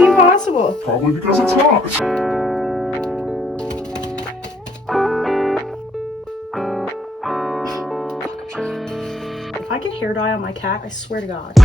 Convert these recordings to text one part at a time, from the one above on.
seem possible? Probably because it's hot. If I get hair dye on my cat, I swear to God.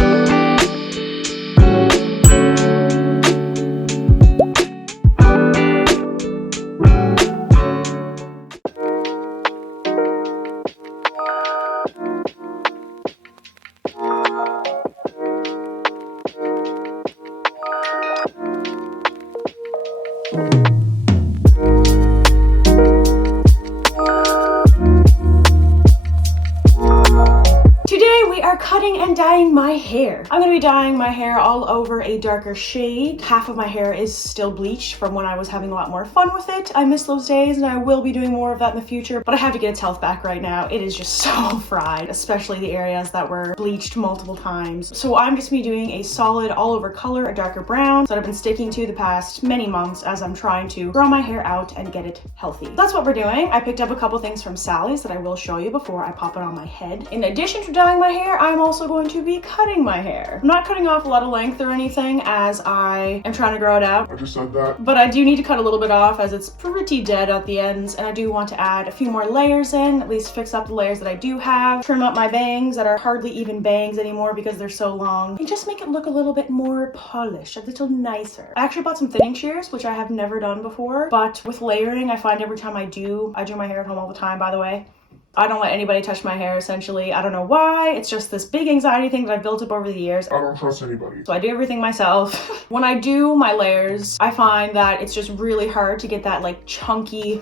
Cutting and dyeing my hair. I'm gonna be dyeing my hair all over a darker shade. Half of my hair is still bleached from when I was having a lot more fun with it. I miss those days and I will be doing more of that in the future, but I have to get its health back right now. It is just so fried, especially the areas that were bleached multiple times. So I'm just gonna be doing a solid all over color, a darker brown that I've been sticking to the past many months as I'm trying to grow my hair out and get it healthy. That's what we're doing. I picked up a couple things from Sally's that I will show you before I pop it on my head. In addition to dyeing my hair, I'm also going to be cutting my hair. I'm not cutting off a lot of length or anything as I am trying to grow it out. I just said that. But I do need to cut a little bit off as it's pretty dead at the ends, and I do want to add a few more layers in, at least fix up the layers that I do have, trim up my bangs that are hardly even bangs anymore because they're so long, and just make it look a little bit more polished, a little nicer. I actually bought some thinning shears, which I have never done before, but with layering, I find every time I do my hair at home all the time, by the way. I don't let anybody touch my hair, essentially. I don't know why. It's just this big anxiety thing that I've built up over the years. I don't trust anybody. So I do everything myself. When I do my layers, I find that it's just really hard to get that like chunky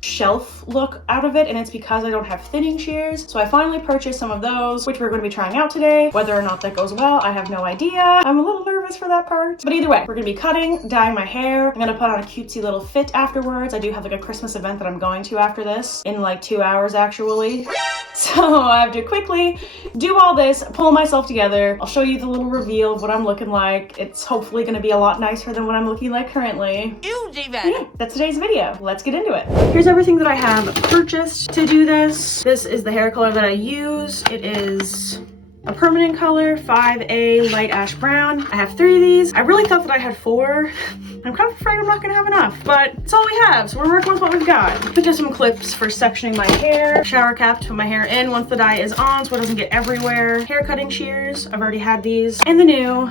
shelf look out of it, and it's because I don't have thinning shears. So I finally purchased some of those, which we're going to be trying out today. Whether or not that goes well, I have no idea. I'm a little nervous for that part, but either way, we're going to be cutting, dyeing my hair. I'm going to put on a cutesy little fit afterwards. I do have like a Christmas event that I'm going to after this in like 2 hours actually. So I have to quickly do all this, pull myself together. I'll show you the little reveal of what I'm looking like. It's hopefully going to be a lot nicer than what I'm looking like currently. Yeah, that's today's video. Let's get into it. Here's everything that I have purchased to do this. This is the hair color that I use. It is a permanent color, 5A light ash brown. I have 3 of these. I really thought that I had 4. I'm kind of afraid I'm not gonna have enough, but it's all we have, so we're working with what we've got. Put just some clips for sectioning my hair, shower cap to put my hair in once the dye is on so it doesn't get everywhere. Hair cutting shears, I've already had these. And the new,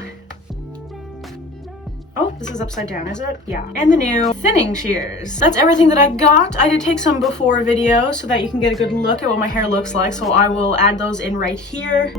oh, this is upside down, is it? Yeah. And the new thinning shears. That's everything that I got. I did take some before video so that you can get a good look at what my hair looks like, so I will add those in right here.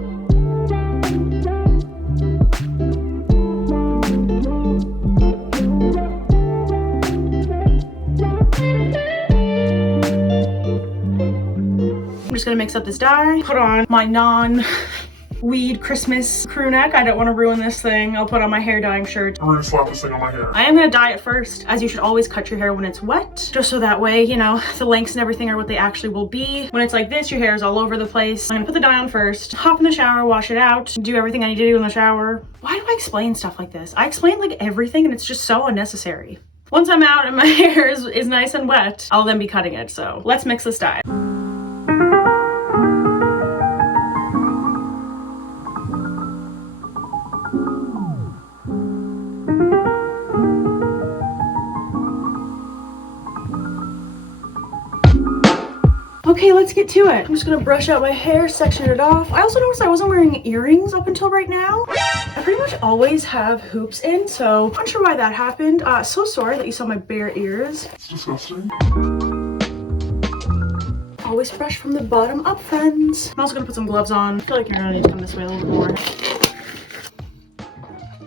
I'm just gonna mix up this dye, put on my non-weed Christmas crew neck. I don't want to ruin this thing. I'll put on my hair dyeing shirt. I'm gonna slap this thing on my hair. I am gonna dye it first, as you should always cut your hair when it's wet, just so that way, you know, the lengths and everything are what they actually will be. When it's like this, your hair is all over the place. I'm gonna put the dye on first, hop in the shower, wash it out, do everything I need to do in the shower. Why do I explain stuff like this? I explain like everything and it's just so unnecessary. Once I'm out and my hair is nice and wet, I'll then be cutting it. So let's mix this dye. Okay, let's get to it. I'm just gonna brush out my hair, section it off. I also noticed I wasn't wearing earrings up until right now. I pretty much always have hoops in, so I'm not sure why that happened. So sorry that you saw my bare ears. It's disgusting. Always brush from the bottom up, friends. I'm also gonna put some gloves on. I feel like you're gonna need to come this way a little bit more.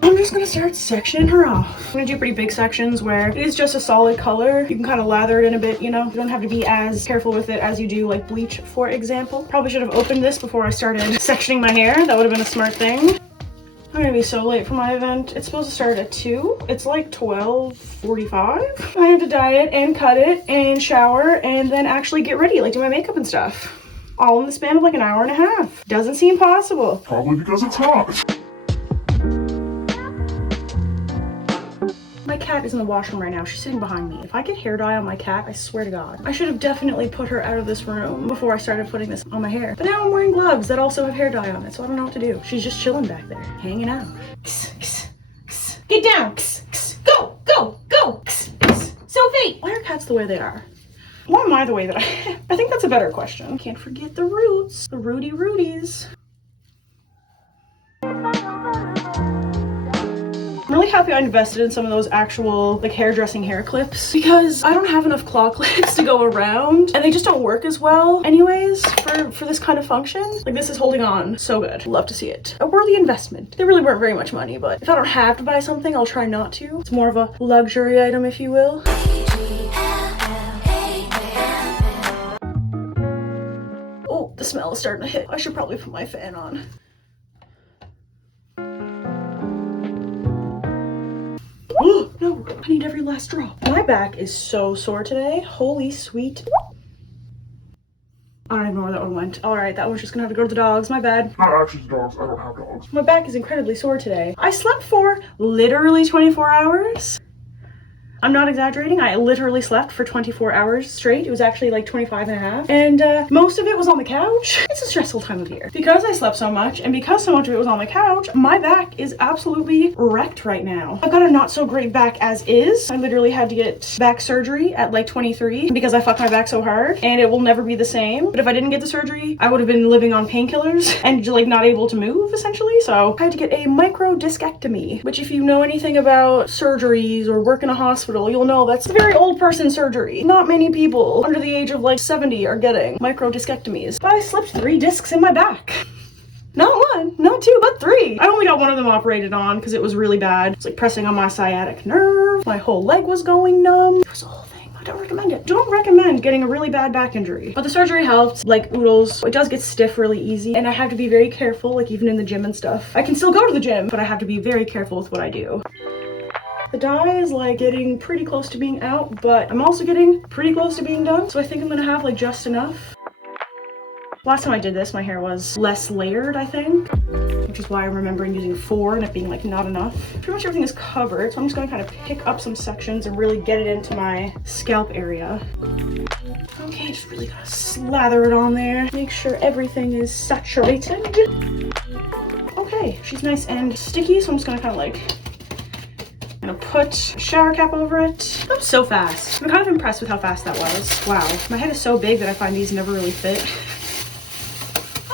I'm just gonna start sectioning her off. I'm gonna do pretty big sections where it is just a solid color. You can kind of lather it in a bit, you know? You don't have to be as careful with it as you do like bleach, for example. Probably should have opened this before I started sectioning my hair. That would have been a smart thing. I'm gonna be so late for my event. It's supposed to start at 2. It's like 12:45. I have to dye it and cut it and shower and then actually get ready, like do my makeup and stuff. All in the span of like an hour and a half. Doesn't seem possible. Probably because it's hot. My cat is in the washroom right now. She's sitting behind me. If I get hair dye on my cat, I swear to God, I should have definitely put her out of this room before I started putting this on my hair. But now I'm wearing gloves that also have hair dye on it, so I don't know what to do. She's just chilling back there, hanging out. Get down. Wait, why are cats the way they are? Why am I the way that I think that's a better question. Can't forget the roots, the rooty rooties. I'm really happy I invested in some of those actual like hairdressing hair clips because I don't have enough claw clips to go around and they just don't work as well anyways for this kind of function. Like this is holding on so good. Love to see it. A worthy investment. They really weren't very much money, but if I don't have to buy something, I'll try not to. It's more of a luxury item, if you will. Oh, the smell is starting to hit. I should probably put my fan on. Oh, no, I need every last drop. My back is so sore today. Holy sweet. I don't even know where that one went. All right, that one's just gonna have to go to the dogs. My bad. Not actually dogs. I don't have dogs. My back is incredibly sore today. I slept for literally 24 hours. I'm not exaggerating. I literally slept for 24 hours straight. It was actually like 25 and a half. And most of it was on the couch. It's a stressful time of year. Because I slept so much and because so much of it was on the couch, my back is absolutely wrecked right now. I've got a not so great back as is. I literally had to get back surgery at like 23 because I fucked my back so hard and it will never be the same. But if I didn't get the surgery, I would have been living on painkillers and like not able to move essentially. So I had to get a micro discectomy, which if you know anything about surgeries or work in a hospital, you'll know that's a very old person surgery. Not many people under the age of like 70 are getting micro discectomies. But I slipped 3 discs in my back. Not 1, not 2, but 3. I only got one of them operated on because it was really bad. It's like pressing on my sciatic nerve. My whole leg was going numb. It was a whole thing. I don't recommend it. Don't recommend getting a really bad back injury. But the surgery helped, like oodles. It does get stiff really easy and I have to be very careful, like even in the gym and stuff. I can still go to the gym, but I have to be very careful with what I do. The dye is like getting pretty close to being out, but I'm also getting pretty close to being done. So I think I'm gonna have like just enough. Last time I did this, my hair was less layered, I think, which is why I'm remembering using 4 and it being like not enough. Pretty much everything is covered, so I'm just gonna kind of pick up some sections and really get it into my scalp area. Okay, just really gotta slather it on there. Make sure everything is saturated. Okay, she's nice and sticky, so I'm just gonna kind of like I'm gonna put a shower cap over it. That was so fast. I'm kind of impressed with how fast that was. Wow, my head is so big that I find these never really fit.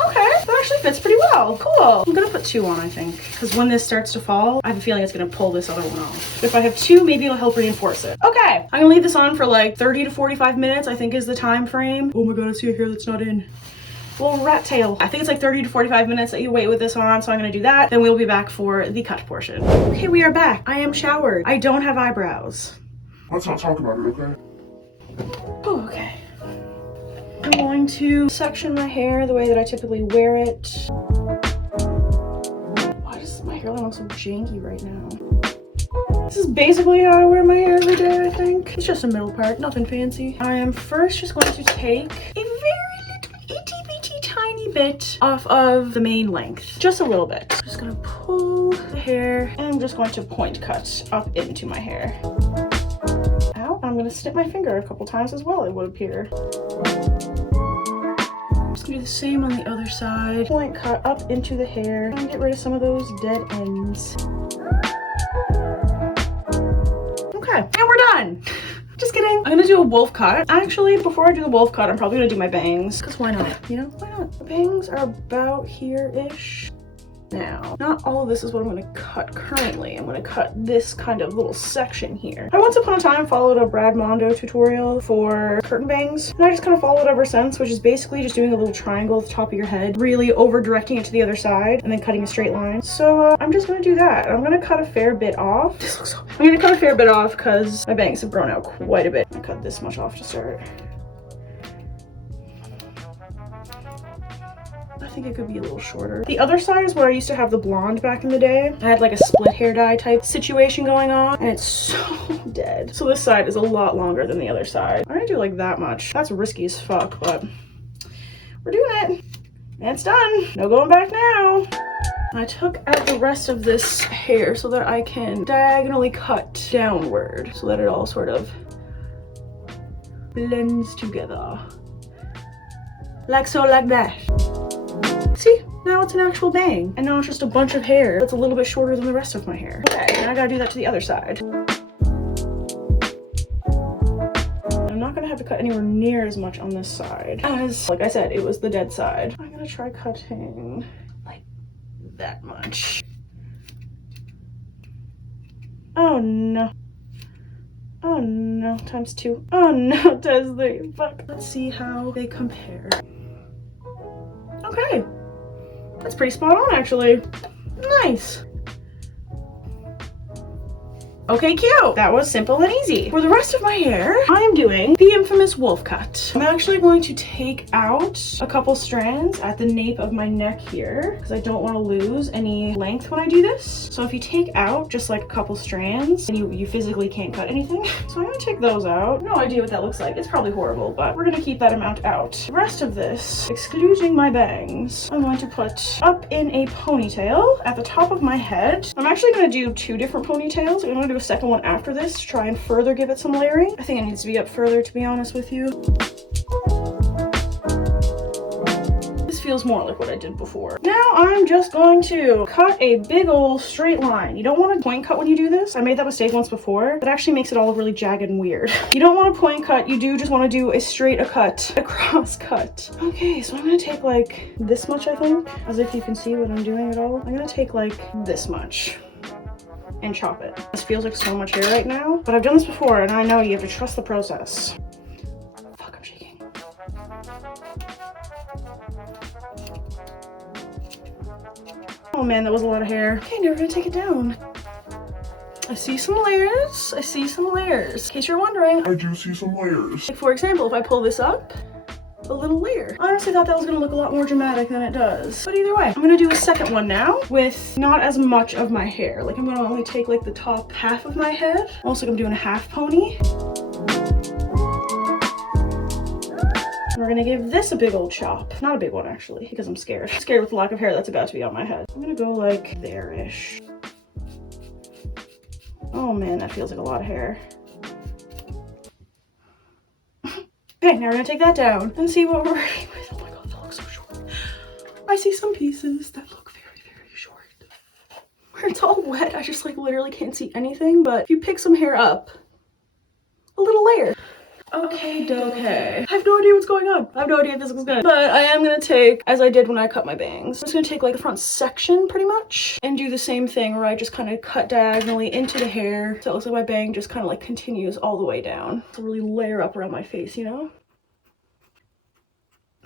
Okay, that actually fits pretty well. Cool. I'm gonna put 2 on, I think, because when this starts to fall, I have a feeling it's gonna pull this other one off. If I have 2, maybe it'll help reinforce it. Okay, I'm gonna leave this on for like 30 to 45 minutes, I think is the time frame. Oh my god, I see a hair that's not in. Little rat tail. I think it's like 30 to 45 minutes that you wait with this on, so I'm gonna do that. Then we'll be back for the cut portion. Okay, we are back. I am showered. I don't have eyebrows. Let's not talk about it, okay? Oh, okay. I'm going to section my hair the way that I typically wear it. Why does my hairline look so janky right now? This is basically how I wear my hair every day, I think. It's just a middle part, nothing fancy. I am first just going to take a very tiny bit off of the main length, just a little bit. I'm just gonna pull the hair and I'm just going to point cut up into my hair. Ow, I'm gonna snip my finger a couple times as well, it would appear. I'm just gonna do the same on the other side. Point cut up into the hair and get rid of some of those dead ends. Okay, and we're done. Just kidding. I'm gonna do a wolf cut. Actually, before I do the wolf cut, I'm probably gonna do my bangs. Because why not? You know, why not? The bangs are about here-ish. Now, not all of this is what I'm gonna cut currently. I'm gonna cut this kind of little section here. I once upon a time followed a Brad Mondo tutorial for curtain bangs, and I just kind of followed it ever since, which is basically just doing a little triangle at the top of your head, really over directing it to the other side, and then cutting a straight line. So I'm just gonna do that. I'm gonna cut a fair bit off. This looks so bad. I'm gonna cut a fair bit off because my bangs have grown out quite a bit. I cut this much off to start. I think it could be a little shorter. The other side is where I used to have the blonde back in the day. I had like a split hair dye type situation going on and it's so dead. So this side is a lot longer than the other side. I'm gonna do like that much. That's risky as fuck, but we're doing it. And it's done. No going back now. I took out the rest of this hair so that I can diagonally cut downward so that it all sort of blends together. Like so, like that. See, now it's an actual bang. And now it's just a bunch of hair that's a little bit shorter than the rest of my hair. Okay, now I gotta do that to the other side. not gonna have to cut anywhere near as much on this side as, like I said, it was the dead side. I'm gonna try cutting like that much. Oh no. Oh no, times 2. Oh no, times 3. Fuck. Let's see how they compare. Okay. That's pretty spot on, actually. Nice. Okay, cute. That was simple and easy. For the rest of my hair, I am doing the infamous wolf cut. I'm actually going to take out a couple strands at the nape of my neck here because I don't want to lose any length when I do this. So if you take out just like a couple strands, and you physically can't cut anything. So I'm gonna take those out. No idea what that looks like. It's probably horrible, but we're gonna keep that amount out. The rest of this, excluding my bangs, I'm going to put up in a ponytail at the top of my head. I'm actually gonna do 2 different ponytails. I'm gonna do a second one after this to try and further give it some layering. I think it needs to be up further, to be honest with you. This feels more like what I did before. Now I'm just going to cut a big old straight line. You don't want to point cut when you do this. I made that mistake once before. That actually makes it all really jagged and weird. You don't want to point cut. You do just want to do a straight cut, a cross cut. Okay, so I'm going to take like this much, I think, as if you can see what I'm doing at all. I'm going to take like this much and chop it. This feels like so much hair right now, but I've done this before and I know you have to trust the process. Fuck, I'm shaking. Oh man, that was a lot of hair. Okay, now we're gonna take it down. I see some layers. I see some layers. In case you're wondering. I do see some layers. Like for example, if I pull this up, a little layer. I honestly thought that was gonna look a lot more dramatic than it does. But either way, I'm gonna do a second one now with not as much of my hair. Like I'm gonna only take like the top half of my head. Also, I'm doing a half pony. And we're gonna give this a big old chop. Not a big one actually, because I'm scared. I'm scared with the lack of hair that's about to be on my head. I'm gonna go like there-ish. Oh man, that feels like a lot of hair. Okay, now we're gonna take that down and see what we're working with. Oh my god, that looks so short. I see some pieces that look very, very short. Where it's all wet, I just like literally can't see anything, but if you pick some hair up, a little layer. Okay, I have no idea what's going on. I have no idea if this looks good. But I am gonna take, as I did when I cut my bangs, I'm just gonna take like the front section pretty much and do the same thing where I just kind of cut diagonally into the hair. So it looks like my bang just kind of like continues all the way down. To really layer up around my face, you know?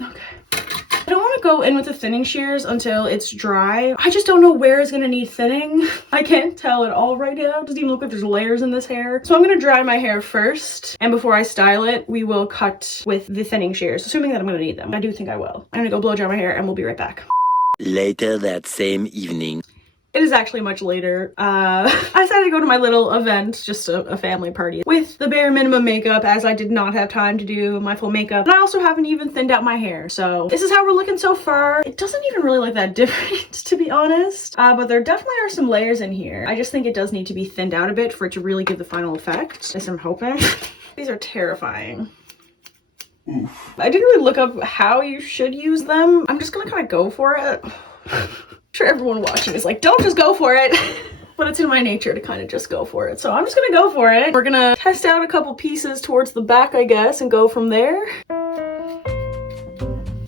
Okay. I don't want to go in with the thinning shears until it's dry. I just don't know where it's gonna need thinning. I can't tell at all right now. It doesn't even look like there's layers in this hair. So I'm gonna dry my hair first, and before I style it, we will cut with the thinning shears, assuming that I'm gonna need them. I do think I will. I'm gonna go blow dry my hair and we'll be right back. Later that same evening. It is actually much later. I decided to go to my little event, just a family party, with the bare minimum makeup as I did not have time to do my full makeup. And I also haven't even thinned out my hair. So this is how we're looking so far. It doesn't even really look that different, to be honest. But there definitely are some layers in here. I just think it does need to be thinned out a bit for it to really give the final effect, as I'm hoping. These are terrifying. Oof. I didn't really look up how you should use them. I'm just gonna kind of go for it. I'm sure everyone watching is like, don't just go for it. But it's in my nature to kind of just go for it. So I'm just gonna go for it. We're gonna test out a couple pieces towards the back, I guess, and go from there.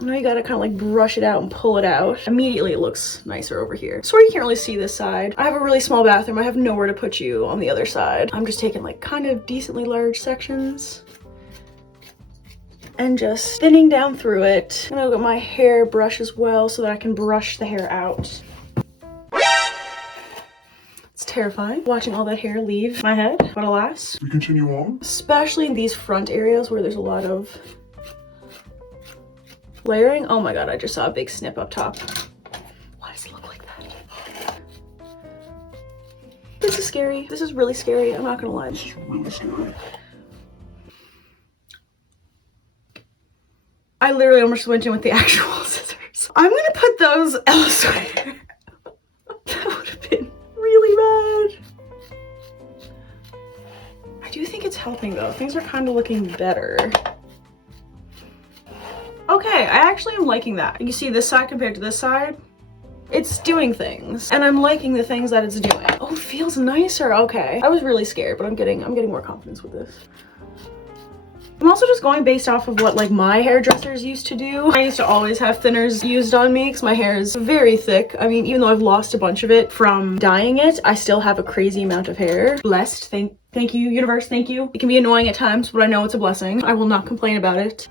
Now you gotta kind of like brush it out and pull it out. Immediately it looks nicer over here. Sorry you can't really see this side. I have a really small bathroom. I have nowhere to put you on the other side. I'm just taking like kind of decently large sections and just thinning down through it. I'm gonna get my hair brush as well so that I can brush the hair out. It's terrifying watching all that hair leave my head, but alas. We continue on. Especially in these front areas where there's a lot of layering. Oh my god, I just saw a big snip up top. Why does it look like that? This is scary. This is really scary, I'm not gonna lie. This is really scary. I literally almost went in with the actual scissors. I'm gonna put those elsewhere. That would have been really bad. I do think it's helping though. Things are kind of looking better. Okay, I actually am liking that. You see this side compared to this side? It's doing things, and I'm liking the things that it's doing. Oh, it feels nicer. Okay. I was really scared, but I'm getting more confidence with this. I'm also just going based off of what like my hairdressers used to do. I used to always have thinners used on me because my hair is very thick. I mean, even though I've lost a bunch of it from dyeing it, I still have a crazy amount of hair. Blessed. Thank you, universe. Thank you. It can be annoying at times, but I know it's a blessing. I will not complain about it.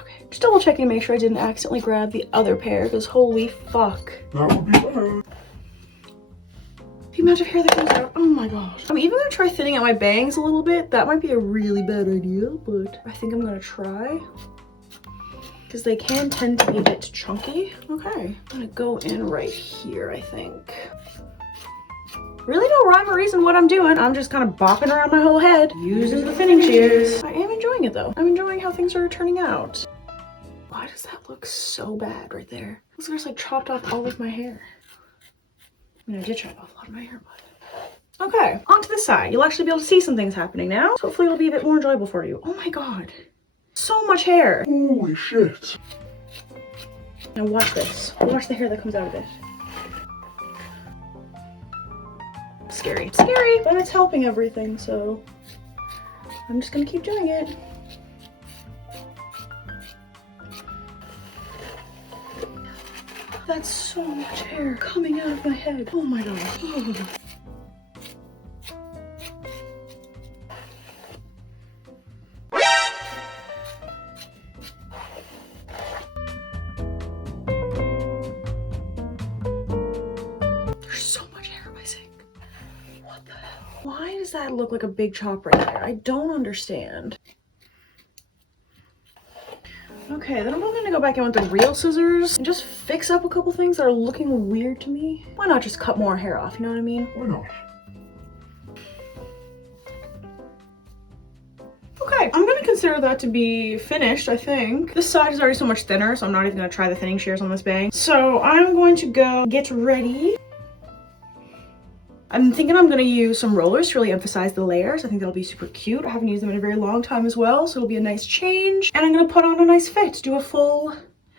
Okay, just double checking to make sure I didn't accidentally grab the other pair because holy fuck. That would be bad. The amount of hair that comes out, oh my gosh. I'm even gonna try thinning out my bangs a little bit. That might be a really bad idea, but I think I'm gonna try. Because they can tend to be a bit chunky. Okay, I'm gonna go in right here, I think. Really no rhyme or reason what I'm doing. I'm just kind of bopping around my whole head using the thinning shears. I am enjoying it though. I'm enjoying how things are turning out. Why does that look so bad right there? Looks like I just like chopped off all of my hair. I mean, I did chop off a lot of my hair, but... Okay, onto the side. You'll actually be able to see some things happening now. So hopefully it'll be a bit more enjoyable for you. Oh my god. So much hair. Holy shit. Now watch this. Watch the hair that comes out of it. Scary. Scary, but it's helping everything, so... I'm just gonna keep doing it. That's so much hair coming out of my head. Oh my god. Oh. There's so much hair in my sink. What the hell? Why does that look like a big chop right there? I don't understand. Okay, then I'm probably gonna go back in with the real scissors and just fix up a couple things that are looking weird to me. Why not just cut more hair off, you know what I mean? Why not? Okay, I'm gonna consider that to be finished, I think. This side is already so much thinner, so I'm not even gonna try the thinning shears on this bang. So I'm going to go get ready. I'm thinking I'm gonna use some rollers to really emphasize the layers. I think that'll be super cute. I haven't used them in a very long time as well, so it'll be a nice change. And I'm gonna put on a nice fit, do a full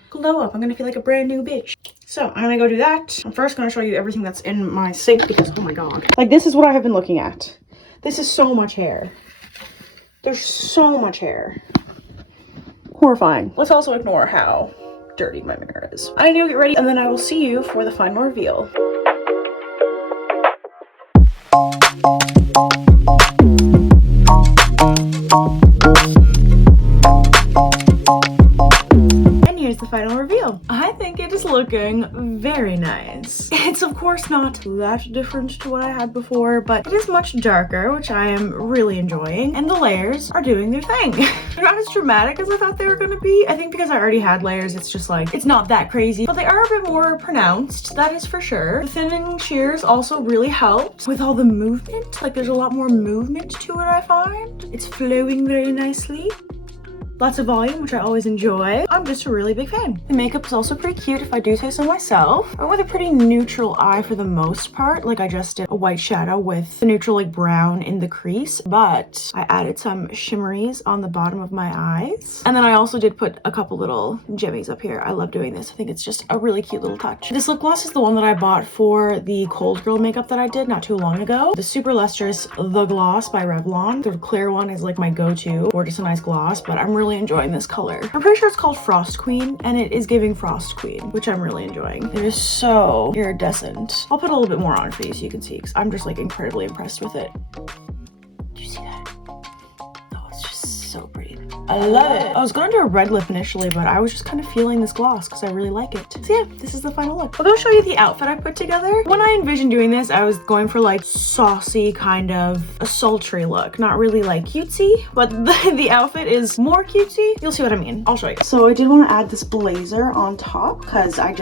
glow up. I'm gonna feel like a brand new bitch. So I'm gonna go do that. I'm first gonna show you everything that's in my sink because, oh my god. Like, this is what I have been looking at. This is so much hair. There's so much hair. Horrifying. Let's also ignore how dirty my mirror is. I need to get ready and then I will see you for the final reveal. And here's the final reveal. I think it is looking very nice. It's of course not that different to what I had before, but it is much darker, which I am really enjoying, and the layers are doing their thing. They're not as dramatic as I thought they were gonna be. I think because I already had layers, it's just like, it's not that crazy, but they are a bit more pronounced, that is for sure. The thinning shears also really helped with all the movement. Like, there's a lot more movement to it, I find. It's flowing very nicely. Lots of volume, which I always enjoy. I'm just a really big fan. The makeup is also pretty cute if I do say so myself. I went with a pretty neutral eye for the most part. Like, I just did a white shadow with the neutral like brown in the crease, but I added some shimmeries on the bottom of my eyes. And then I also did put a couple little jimmies up here. I love doing this. I think it's just a really cute little touch. This lip gloss is the one that I bought for the Cold Girl makeup that I did not too long ago. The Super Lustrous The Gloss by Revlon. The clear one is like my go-to for just a nice gloss, but I'm really enjoying this color. I'm pretty sure it's called Frost Queen, and it is giving Frost Queen, which I'm really enjoying. It is so iridescent. I'll put a little bit more on for you so you can see, because I'm just like incredibly impressed with it. Do you see that? Oh, it's just so pretty. I love it. I was gonna do a red lip initially, but I was just kind of feeling this gloss because I really like it. So yeah, this is the final look. I'll go show you the outfit I put together. When I envisioned doing this, I was going for like saucy, kind of a sultry look. Not really like cutesy, but the outfit is more cutesy. You'll see what I mean. I'll show you. So I did want to add this blazer on top because I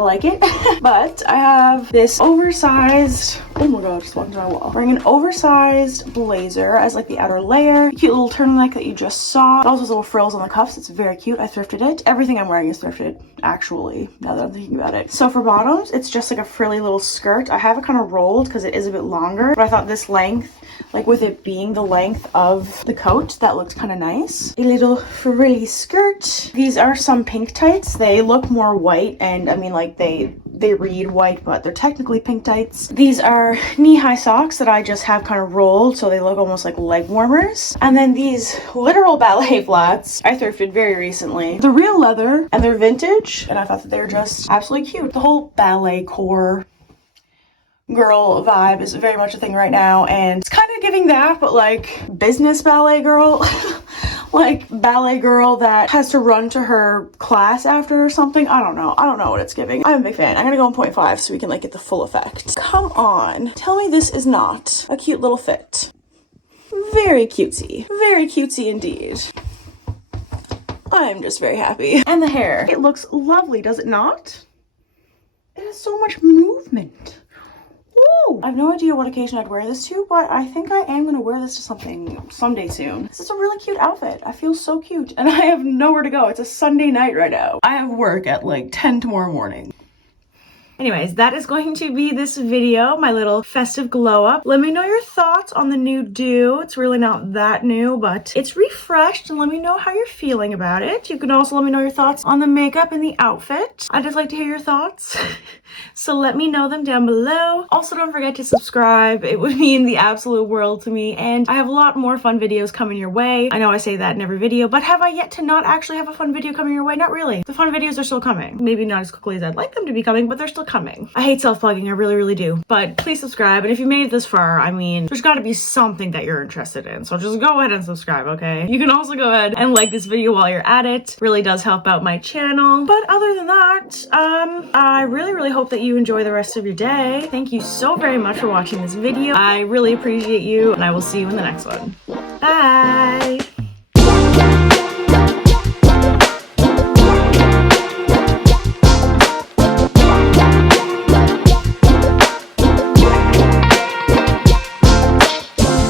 like it. But I have this oversized, oh my god, just walked into my wall. Wearing an oversized blazer as like the outer layer. Cute little turtleneck that you just saw. It also has little frills on the cuffs. It's very cute. I thrifted it. Everything I'm wearing is thrifted, actually, now that I'm thinking about it. So for bottoms, it's just like a frilly little skirt. I have it kind of rolled because it is a bit longer, but I thought this length, like with it being the length of the coat, that looked kind of nice. A little frilly skirt. These are some pink tights. They look more white, and I mean, like they they read white, but they're technically pink tights. These are knee-high socks that I just have kind of rolled, so they look almost like leg warmers. And then these literal ballet flats I thrifted very recently. They're real leather and they're vintage, and I thought that they were just absolutely cute. The whole ballet core girl vibe is very much a thing right now, and it's kind of giving that, but like business ballet girl. Like ballet girl that has to run to her class after or something. I don't know what it's giving. I'm a big fan. I'm gonna go in 0.5 so we can like get the full effect. Come on, tell me this is not a cute little fit. Very cutesy indeed. I'm just very happy. And the hair, it looks lovely, does it not? It has so much movement. Woo! I have no idea what occasion I'd wear this to, but I think I am gonna wear this to something someday soon. This is a really cute outfit. I feel so cute, and I have nowhere to go. It's a Sunday night right now. I have work at like 10 tomorrow morning. Anyways, that is going to be this video, my little festive glow up. Let me know your thoughts on the new do. It's really not that new, but it's refreshed, and let me know how you're feeling about it. You can also let me know your thoughts on the makeup and the outfit. I'd just like to hear your thoughts. So let me know them down below. Also, don't forget to subscribe. It would mean the absolute world to me, and I have a lot more fun videos coming your way. I know I say that in every video, but have I yet to not actually have a fun video coming your way? Not really. The fun videos are still coming. Maybe not as quickly as I'd like them to be coming, but they're still coming. I hate self-plugging, I really do. But please subscribe, and if you made it this far, I mean, there's gotta be something that you're interested in, so just go ahead and subscribe, okay? You can also go ahead and like this video while you're at it. Really does help out my channel. But other than that, I really hope that you enjoy the rest of your day. Thank you so very much for watching this video. I really appreciate you, and I will see you in the next one. Bye!